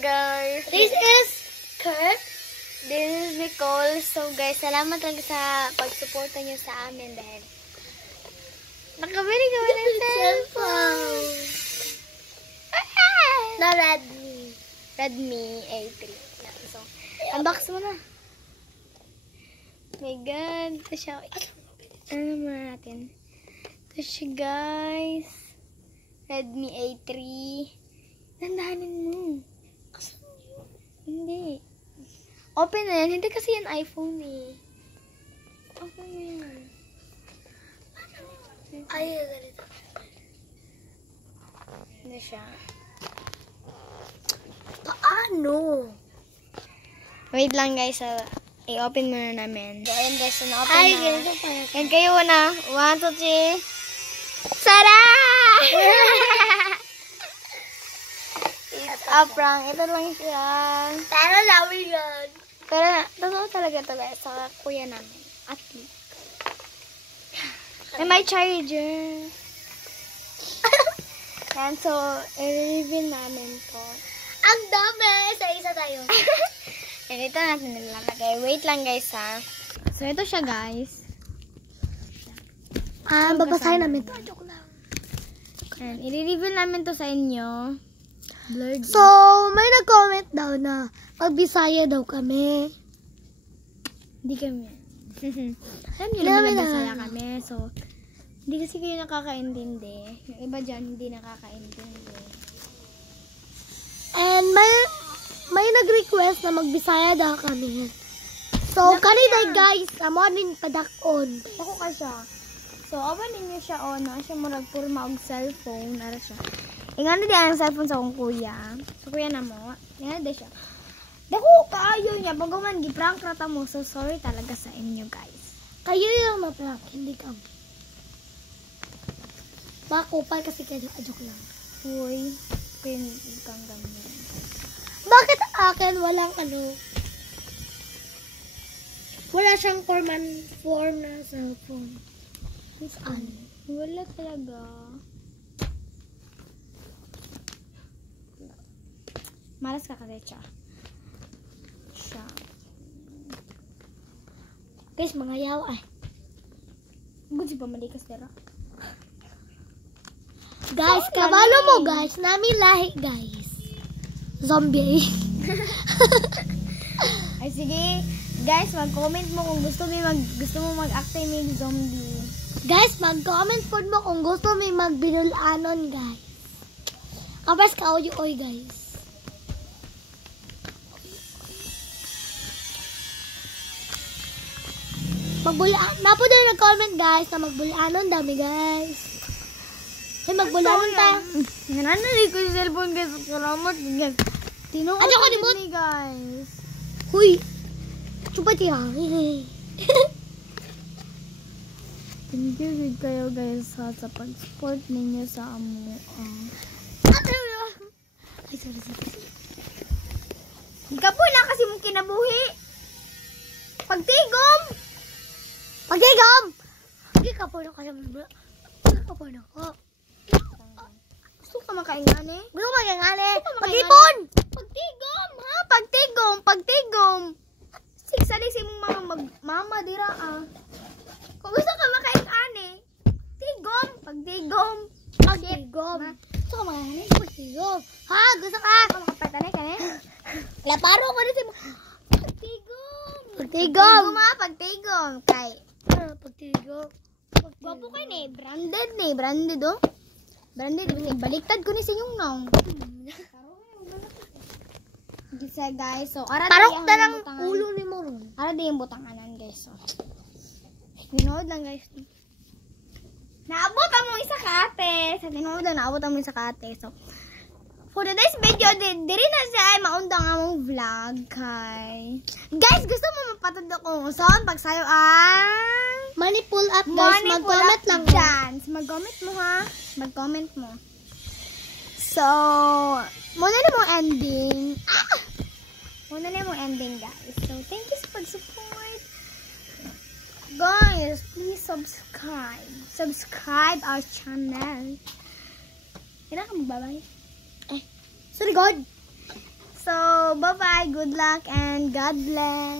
guys. This is Kurt. This is Nicole. So guys, salamat lang sa pagsuporta niyo sa amin dahil nakabili kami ng cellphone. Na Redmi. Redmi A3. So, unbox mo na. My God. Ito siya. Ano muna natin? Ito siya guys. Redmi A3. Nandahanin mo. Hindi. Open na yan. Hindi kasi yan iPhone eh. Open mo yan. Ay, ganito. Hindi siya. Paano? Wait lang guys. I-open muna namin. So, ayan guys. So, na-open Ay, na. ganito pa. Yan kayo na. 1, 2, 3. Sara! It's a prank. Ito lang siya. Pero lawin yan. Pero, totoo talaga ito guys. Sa kuya namin. At least. May charger. Yan. So, i-reveal namin to. Ang dami! Sa isa tayo. Yan, ito natin nilalagay. Wait lang guys ha. So, ito siya guys. Babasahin namin to. Joke lang. Yan, i-reveal namin to sa inyo. Blurred. So, may nag-comment daw na mag-Bisaya daw kami. Hindi kami. Alam niyo naman na Bisaya kami. So, hindi kasi kayo nakakaintindi. Yung iba dyan, hindi nakakaintindi. And may nag-request na mag-Bisaya daw kami. So, kanina guys, amo din padakon. Ako ka siya. So, awan ninyo siya o na siya murag purma og cellphone. Ara siya. Ingano di ang cellphone sa akong kuya. Sa kuya na mo. Ingano di siya. Dako, kaayo niya. Bagaman, giprank rata mo. So, sorry talaga sa inyo guys. Kayo yung ma-prank, hindi ka. Makupal kasi kayo. Joke lang. Uy, pin kang ganyan. Bakit akin walang wala siyang form na cellphone? Saan? Wala talaga. Malas ka kasi siya. Guys, mga yaw ay. Good si pamalikas dira. Guys, kabalo mo guys. Nami lahi guys. Zombie. Ay sige. Guys, mag-comment mo kung gusto mo mag-acting ng zombie. Guys, mag-comment po mo kung gusto mo magbinulanon guys. Kapag ka-oy guys. Napo din nag-comment guys na magbulanon dami guys. Hey, magbulanon ta. Nananali ko yung cellphone guys. Salamat guys. Tinuot Ano ko din nimot? ni guys. Huy. Chupa tiya. Thank you good kayo guys sa pag-support ninyo sa amo. Ay, sorry. Di ka po na kasi mong kinabuhi. Pagtigom! Pagdigam! Hindi ka po na kasi Hindi ka po na ko. Gusto ka makaingani? Gusto mo magangani? Gusto mo Pagtipon! Pagtigom! Ha? Pagtigom! Pagtigom! Sigsali si mong mama dira ah. Kung gusto ka makaingani, tigom! Pagtigom! Pagdigam! Gusto ka magangani? Pagdigam! Ha? Gusto ka? Makapatanay ka na? Laparo ko na si Pagtigom! Pagtigam! Pagtigom ha? Pagtigom! Kay Pagdigam! gwapo kayo ni. Branded oh. Branded. Baliktad ko ni sa inyong naong. Gisa guys. So, ara Parok na lang ulo ni mo ron. Ara di yung butanganan guys. So, tinood lang guys. Naabot ang mo isa ka ate. Sa tinood lang, naabot ang mo isa ka ate. So, for today's video, diri na siya ay maundang among vlog kay. Guys, gusto mo mapatundok kung saan pagsayo ang Money pull up guys. Mag-comment lang. Dance. Mag-comment mo ha. Mag-comment mo. So, muna na mo ending. Muna na mo ending guys. So, thank you sa pag-support. Guys, please subscribe. Subscribe our channel. Kailangan ka magbabay. Sorry God. So, So, bye-bye. Good luck and God bless.